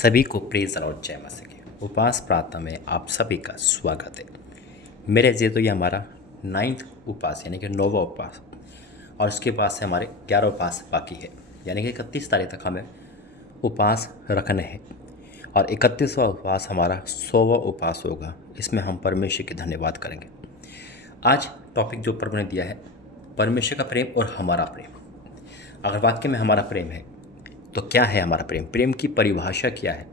सभी को प्रेज और जय मसीह की उपवास प्रार्थना में आप सभी का स्वागत है। मेरे जी तो ये हमारा 9वां उपवास यानी कि 9वां उपवास और उसके बाद से हमारे 11 उपवास बाकी है, यानी कि 31 तारीख तक हमें उपवास रखने हैं और 31वां उपवास हमारा 100वां उपवास होगा। इसमें हम परमेश्वर की धन्यवाद करेंगे। आज टॉपिक जो प्रभु ने दिया है, परमेश्वर का प्रेम और हमारा प्रेम। अगर वाक्य में हमारा प्रेम है तो क्या है हमारा प्रेम? प्रेम की परिभाषा क्या है?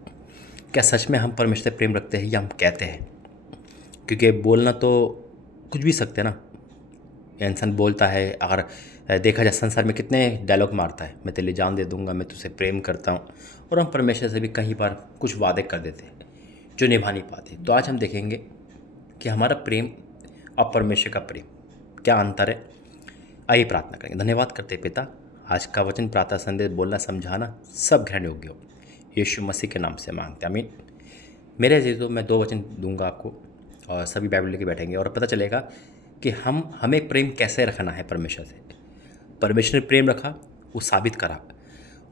क्या सच में हम परमेश्वर से प्रेम रखते हैं या हम कहते हैं? क्योंकि बोलना तो कुछ भी सकते हैं ना। इंसान बोलता है, अगर देखा जाए संसार में कितने डायलॉग मारता है, मैं तेरे लिए जान दे दूंगा, मैं तुझसे प्रेम करता हूँ। और हम परमेश्वर से भी कई बार कुछ वादे कर देते हैं जो निभा नहीं पाते। तो आज हम देखेंगे कि हमारा प्रेम और परमेश्वर का प्रेम क्या अंतर है। आइए प्रार्थना करेंगे। धन्यवाद करते हैं पिता, आज का वचन प्रार्थना संदेश बोलना समझाना सब ग्रहण योग्य हो, यीशु मसीह के नाम से मांगते हैं, आमीन। मेरे अजीजों, मैं 2 वचन दूंगा आपको और सभी बाइबल लेके बैठेंगे और पता चलेगा कि हमें प्रेम कैसे रखना है परमेश्वर से। परमेश्वर ने प्रेम रखा, वो साबित करा,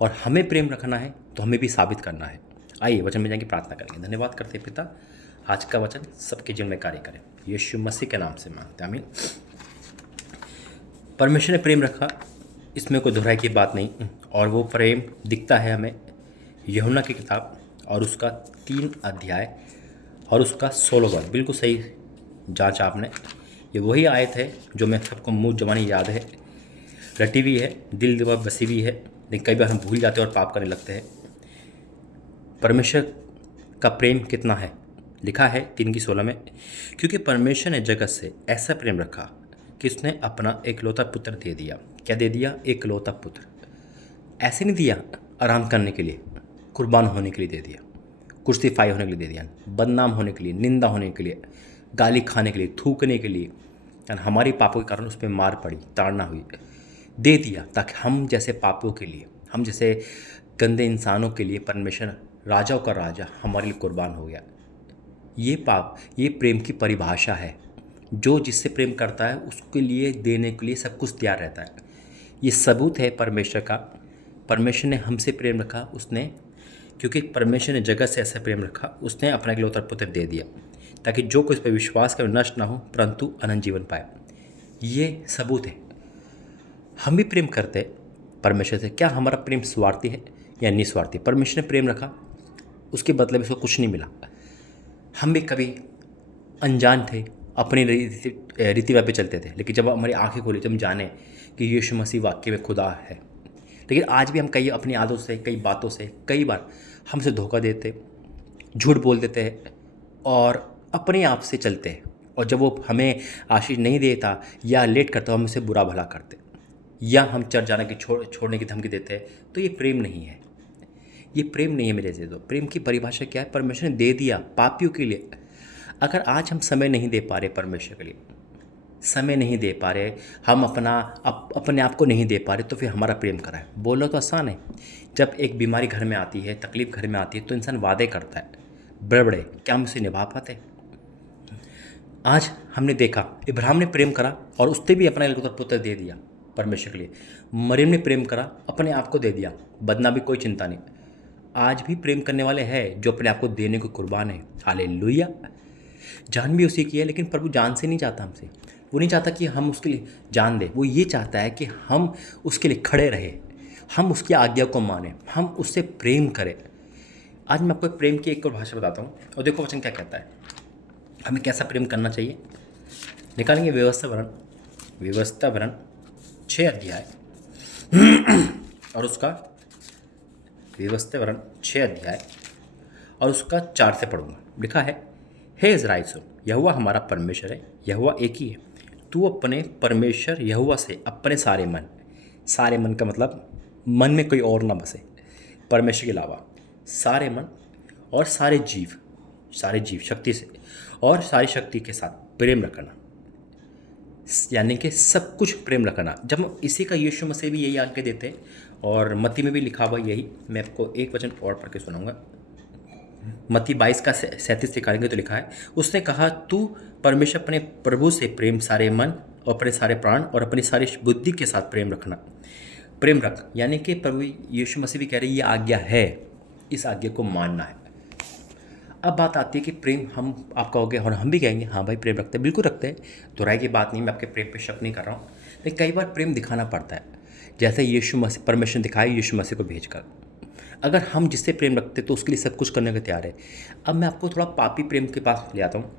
और हमें प्रेम रखना है तो हमें भी साबित करना है। आइए वचन में जाएंगे, प्रार्थना करेंगे। धन्यवाद करते हैं पिता, आज का वचन सबके जीवन में कार्य करें, यीशु मसीह के नाम से मांगते हैं, आमीन। परमेश्वर ने प्रेम रखा, इसमें कोई दोहराई की बात नहीं। और वो प्रेम दिखता है हमें यूहन्ना की किताब और उसका 3 अध्याय और उसका 16 पद। बिल्कुल सही जांच आपने। ये वही आयत है जो मैं सबको मुँह जबानी याद है, रटी हुई है, दिल दिमाग बसी हुई है, लेकिन कई बार हम भूल जाते हैं और पाप करने लगते हैं। परमेश्वर का प्रेम कितना है, लिखा है 3:16 में, क्योंकि परमेश्वर ने जगत से ऐसा प्रेम रखा कि उसने अपना एकलौता पुत्र दे दिया। क्या दे दिया? एकलौता पुत्र। ऐसे नहीं दिया आराम करने के लिए, कुर्बान होने के लिए दे दिया, क्रूसिफाई होने के लिए दे दिया, बदनाम होने के लिए, निंदा होने के लिए, गाली खाने के लिए, थूकने के लिए, यानी हमारी पापों के कारण उस पर मार पड़ी, ताड़ना हुई, दे दिया ताकि हम जैसे पापों के लिए, हम जैसे गंदे इंसानों के लिए परमेश्वर राजाओं का राजा हमारे लिए कुर्बान हो गया। ये प्रेम की परिभाषा है। जो जिससे प्रेम करता है उसके लिए देने के लिए सब कुछ तैयार रहता है। ये सबूत है परमेश्वर का। परमेश्वर ने हमसे प्रेम रखा, उसने, क्योंकि परमेश्वर ने जगत से ऐसा प्रेम रखा, उसने अपना एकलौता पुत्र दे दिया ताकि जो कोई इस पर विश्वास करे नष्ट ना हो परंतु अनंत जीवन पाए। ये सबूत है। हम भी प्रेम करते हैं परमेश्वर से। क्या हमारा प्रेम स्वार्थी है या निस्वार्थी? परमेश्वर ने प्रेम रखा, उसके बदले में उसको कुछ नहीं मिला। हम भी कभी अनजान थे, अपनी रीति रिवाज पे चलते थे, लेकिन जब हमारी आंखें खोली, जब हम जाने कि यीशु मसीह वाकई में खुदा है, लेकिन आज भी हम कई अपनी आदतों से, कई बातों से, कई बार हमसे धोखा देते, झूठ बोल देते हैं और अपने आप से चलते हैं। और जब वो हमें आशीष नहीं देता या लेट करता, हम उसे बुरा भला करते या हम चर्च जाने की छोड़ने की धमकी देते हैं। तो ये प्रेम नहीं है, ये प्रेम नहीं है मेरे अजीजों। प्रेम की परिभाषा क्या है? परमेश्वर ने दे दिया पापियों के लिए। अगर आज हम समय नहीं दे पा रहे परमेश्वर के लिए, समय नहीं दे पा रहे, हम अपने आप को नहीं दे पा रहे, तो फिर हमारा प्रेम करा है? बोलना तो आसान है। जब एक बीमारी घर में आती है, तकलीफ घर में आती है, तो इंसान वादे करता है बड़े बड़े, क्या हम उसे निभा पाते? आज हमने देखा इब्राहिम ने प्रेम करा और उसने भी अपना एकलौता पुत्र दे दिया परमेश्वर के लिए। मरियम ने प्रेम करा, अपने आप को दे दिया, बदना भी कोई चिंता नहीं। आज भी प्रेम करने वाले हैं जो अपने आप को देने को कुर्बान है। हालेलुया। जान भी उसी की है, लेकिन प्रभु जान से नहीं चाहता हमसे। वो नहीं चाहता कि हम उसके लिए जान दें, वो ये चाहता है कि हम उसके लिए खड़े रहे, हम उसकी आज्ञा को माने, हम उससे प्रेम करें। आज मैं आपको प्रेम की एक और भाषा बताता हूँ और देखो वचन क्या कहता है, हमें कैसा प्रेम करना चाहिए। निकालेंगे व्यवस्था वरण 6 अध्याय और उसका व्यवस्था वरण 6 अध्याय और उसका 4 से पढ़ूंगा। लिखा है, हे इज़राइल सुन, यहोवा हमारा परमेश्वर है, यहोवा एक ही है। तू अपने परमेश्वर यहोवा से अपने सारे मन का मतलब मन में कोई और ना बसे, परमेश्वर के अलावा सारे मन और सारे जीव शक्ति से और सारी शक्ति के साथ प्रेम रखना, यानी कि सब कुछ प्रेम रखना। जब हम इसी का यीशु मसीह भी यही आज्ञा देते हैं और मत्ती में भी लिखा हुआ यही। मैं आपको एक वचन और पढ़ के सुनाऊंगा। मत्ती 22 का 37 निकालेंगे तो लिखा है, उसने कहा, तू परमेश्वर अपने प्रभु से प्रेम सारे मन और अपने सारे प्राण और अपनी सारी बुद्धि के साथ प्रेम रख, यानी कि प्रभु यीशु मसीह भी कह रहे ये आज्ञा है इस आज्ञा को मानना है। अब बात आती है कि प्रेम हम आप कहोगे और हम भी कहेंगे हाँ भाई प्रेम रखते हैं, बिल्कुल रखते हैं, दोहराई की बात नहीं, मैं आपके प्रेम पे शक नहीं कर रहा हूँ। लेकिन कई बार प्रेम दिखाना पड़ता है, जैसे यीशु मसीह परमेश्वर ने दिखाया यीशु मसीह को भेजकर। अगर हम जिससे प्रेम रखते तो उसके लिए सब कुछ करने को तैयार है। अब मैं आपको थोड़ा पापी प्रेम के पास ले आता हूँ।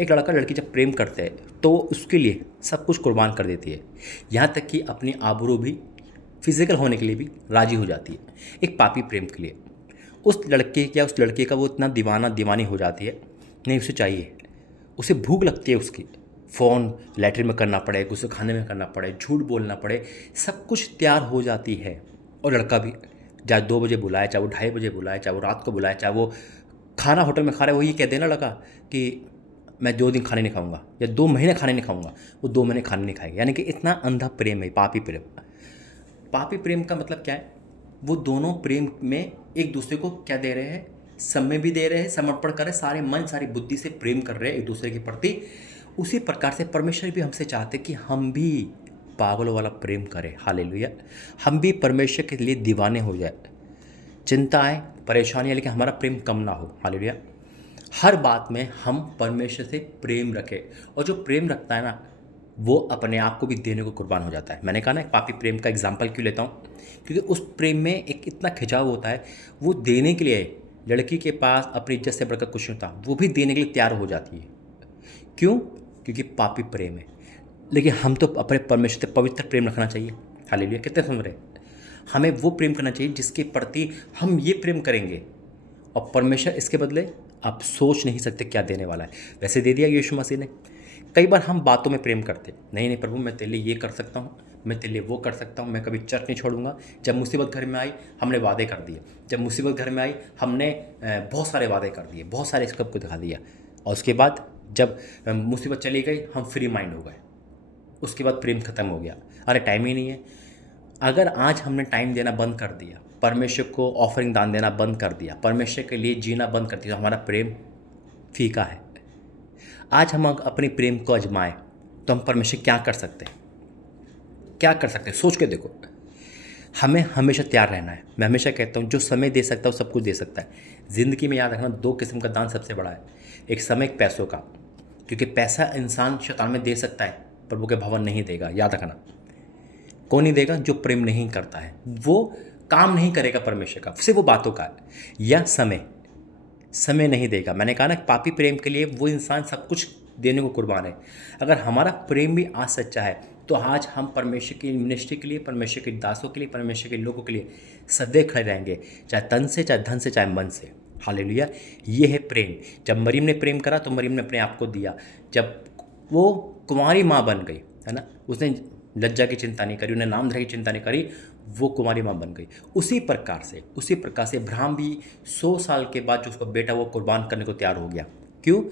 एक लड़का लड़की जब प्रेम करते हैं तो उसके लिए सब कुछ कुर्बान कर देती है, यहाँ तक कि अपनी आबरू भी फिजिकल होने के लिए भी राजी हो जाती है एक पापी प्रेम के लिए। उस लड़के या उस लड़के का वो इतना दीवानी हो जाती है, नहीं उसे चाहिए, उसे भूख लगती है उसकी, फ़ोन लैट्रिन में करना पड़े, गुस्से खाने में करना पड़े, झूठ बोलना पड़े, सब कुछ तैयार हो जाती है। और लड़का भी चाहे 2 बजे बुलाए, चाहे वो 2:30 बजे बुलाए, चाहे वो रात को बुलाए, चाहे वो खाना होटल में खा रहा है, वो ये कह देना लगा कि मैं 2 दिन खाने नहीं खाऊंगा या 2 महीने खाने नहीं खाऊंगा, वो 2 महीने खाने नहीं खाएगा। यानी कि इतना अंधा प्रेम है, पापी प्रेम। पापी प्रेम का मतलब क्या है? वो दोनों प्रेम में एक दूसरे को क्या दे रहे हैं? समय भी दे रहे हैं, समर्पण कर रहे हैं, सारे मन सारी बुद्धि से प्रेम कर रहे हैं एक दूसरे के प्रति। उसी प्रकार से परमेश्वर भी हमसे चाहते कि हम भी पागलों वाला प्रेम करें। हालेलुया। हम भी परमेश्वर के लिए दीवाने हो जाए, चिंताएं परेशानियां, लेकिन हमारा प्रेम कम ना हो। हालेलुया। हर बात में हम परमेश्वर से प्रेम रखें, और जो प्रेम रखता है ना वो अपने आप को भी देने को कुर्बान हो जाता है। मैंने कहा ना एक पापी प्रेम का एग्जाम्पल क्यों लेता हूँ? क्योंकि उस प्रेम में एक इतना खिंचाव होता है, वो देने के लिए, लड़की के पास अपनी इज्जत से बढ़कर कुछ नहीं होता, वो भी देने के लिए तैयार हो जाती है। क्यों? क्योंकि पापी प्रेम है। लेकिन हम तो अपने परमेश्वर से पवित्र प्रेम रखना चाहिए। हालेलुया। कितने समझ रहे? हमें वो प्रेम करना चाहिए जिसके प्रति हम ये प्रेम करेंगे, और परमेश्वर इसके बदले आप सोच नहीं सकते क्या देने वाला है, वैसे दे दिया यीशु मसीह ने। कई बार हम बातों में प्रेम करते, नहीं नहीं प्रभु मैं तेरे लिए ये कर सकता हूँ, मैं तेरे लिए वो कर सकता हूँ, मैं कभी चर्च नहीं छोड़ूंगा। जब मुसीबत घर में आई हमने वादे कर दिए, जब मुसीबत घर में आई हमने बहुत सारे वादे कर दिए, बहुत सारे स्कप को दिखा दिया, और उसके बाद जब मुसीबत चली गई हम फ्री माइंड हो गए, उसके बाद प्रेम खत्म हो गया। अरे टाइम ही नहीं है। अगर आज हमने टाइम देना बंद कर दिया, परमेश्वर को ऑफरिंग दान देना बंद कर दिया, परमेश्वर के लिए जीना बंद कर दिया, तो हमारा प्रेम फीका है। आज हम अपने प्रेम को आजमाएं तो हम परमेश्वर क्या कर सकते हैं? क्या कर सकते हैं? सोच के देखो। हमें हमेशा तैयार रहना है। मैं हमेशा कहता हूँ जो समय दे सकता है वो सब कुछ दे सकता है। ज़िंदगी में याद रखना 2 किस्म का दान सबसे बड़ा है, एक समय एक पैसों का। क्योंकि पैसा इंसान शैतान में दे सकता है, प्रभु के भवन नहीं देगा। याद रखना, कौन नहीं देगा? जो प्रेम नहीं करता है, वो काम नहीं करेगा परमेश्वर का, सिर्फ वो बातों का है। या समय नहीं देगा। मैंने कहा ना पापी प्रेम के लिए वो इंसान सब कुछ देने को कुर्बान है। अगर हमारा प्रेम भी आज सच्चा है तो आज हम परमेश्वर की मिनिस्ट्री के लिए, परमेश्वर के दासों के लिए, परमेश्वर के लोगों के लिए सदैव खड़े रहेंगे, चाहे तन से, चाहे धन से, चाहे मन से। हालेलुया। ये है प्रेम। जब मरियम ने प्रेम करा तो मरियम ने अपने आप को दिया। जब वो कुंवारी माँ बन गई, है ना, उसने लज्जा की चिंता नहीं करी, उन्हें नाम धरे की चिंता नहीं करी, वो कुमारी माँ बन गई। उसी प्रकार से अब्राहम भी 100 साल के बाद जो उसका बेटा वो कुर्बान करने को तैयार हो गया। क्यों?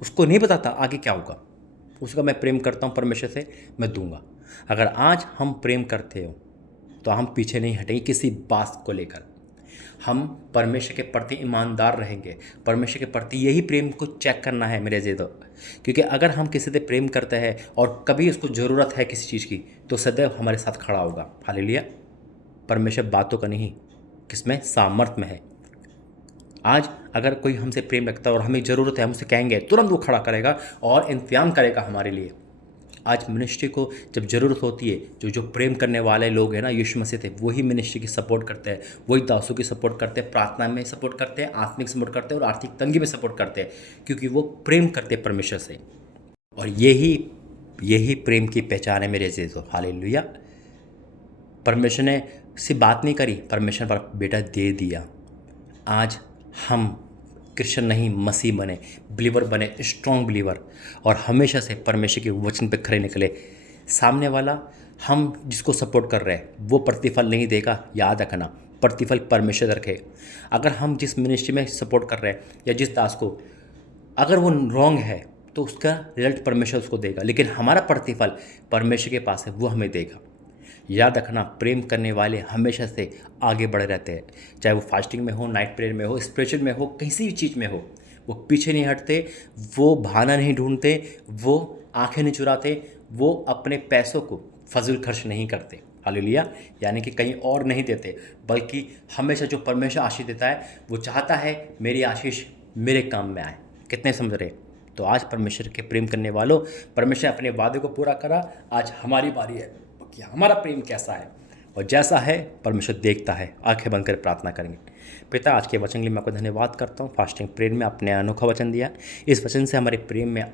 उसको नहीं पता था आगे क्या होगा। उसका मैं प्रेम करता हूँ परमेश्वर से, मैं दूंगा। अगर आज हम प्रेम करते हो तो हम पीछे नहीं हटेंगे किसी बात को लेकर। हम परमेश्वर के प्रति ईमानदार रहेंगे। परमेश्वर के प्रति यही प्रेम को चेक करना है मेरे ज़ेदो। क्योंकि अगर हम किसी से प्रेम करते हैं और कभी उसको ज़रूरत है किसी चीज़ की, तो सदैव हमारे साथ खड़ा होगा। हालेलुया। परमेश्वर बातों का नहीं, किसमें? सामर्थ्य में है। आज अगर कोई हमसे प्रेम रखता है और हमें ज़रूरत है, हम उसे कहेंगे, तुरंत वो खड़ा करेगा और इंतजाम करेगा हमारे लिए। आज मिनिस्ट्री को जब ज़रूरत होती है, जो प्रेम करने वाले लोग हैं ना, यीशु मसीह थे, वही मिनिस्ट्री की सपोर्ट करते हैं, वही दासों की सपोर्ट करते हैं, प्रार्थना में सपोर्ट करते हैं, आत्मिक सपोर्ट करते हैं और आर्थिक तंगी में सपोर्ट करते हैं, क्योंकि वो प्रेम करते हैं परमेश्वर से। और यही प्रेम की पहचान है मेरे अज़ीज़ों। हालेलुया। परमेश्वर ने सिर्फ बात नहीं करी, परमेश्वर पर बेटा दे दिया। आज हम क्रिश्चियन नहीं, मसीह बने, बिलीवर बने, स्ट्रॉन्ग बिलीवर, और हमेशा से परमेश्वर के वचन पे खड़े निकले। सामने वाला हम जिसको सपोर्ट कर रहे हैं वो प्रतिफल नहीं देगा, याद रखना, प्रतिफल परमेश्वर रखे। अगर हम जिस मिनिस्ट्री में सपोर्ट कर रहे हैं या जिस दास को, अगर वो रॉन्ग है तो उसका रिजल्ट परमेश्वर उसको देगा, लेकिन हमारा प्रतिफल परमेश्वर के पास है, वो हमें देगा। याद रखना, प्रेम करने वाले हमेशा से आगे बढ़े रहते हैं, चाहे वो फास्टिंग में हो, नाइट प्रेयर में हो, स्पिरिचुअल में हो, किसी भी चीज़ में हो, वो पीछे नहीं हटते, वो बहाना नहीं ढूंढते, वो आंखें नहीं चुराते, वो अपने पैसों को फजूल खर्च नहीं करते। हालेलुया। यानी कि कहीं और नहीं देते, बल्कि हमेशा जो परमेश्वर आशीष देता है वो चाहता है मेरी आशीष मेरे काम में आए। कितने समझ रहे? तो आज परमेश्वर के प्रेम करने वालों, परमेश्वर अपने वादे को पूरा करा। आज हमारी बारी है कि हमारा प्रेम कैसा है, और जैसा है परमेश्वर देखता है। आंखें बंद कर प्रार्थना करेंगे। पिता, आज के वचन के लिए मैं आपको धन्यवाद करता हूँ। फास्टिंग प्रेयर में आपने अनोखा वचन दिया, इस वचन से हमारे प्रेम में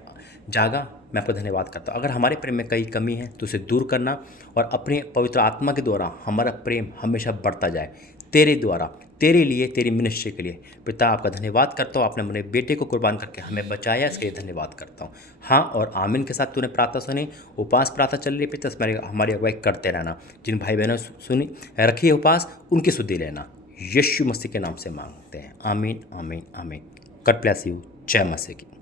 जागा। मैं आपको धन्यवाद करता हूँ। अगर हमारे प्रेम में कहीं कमी है तो उसे दूर करना, और अपने पवित्र आत्मा के द्वारा हमारा प्रेम हमेशा बढ़ता जाए तेरे द्वारा, तेरे लिए, तेरी मिनिस्ट्री के लिए। पिता, आपका धन्यवाद करता हूँ। आपने अपने बेटे को कुर्बान करके हमें बचाया, इसके लिए धन्यवाद करता हूँ। हाँ और आमीन के साथ तूने प्रार्थना सुनी। उपास प्रार्थना चल रही है पिता, हमारी अगुवाई करते रहना। जिन भाई बहनों सुनी रखी है उपास, उनकी शुद्धि लेना। यीशु मसीह के नाम से मांगते हैं, आमीन आमीन आमीन। God bless you. जय मसीह की।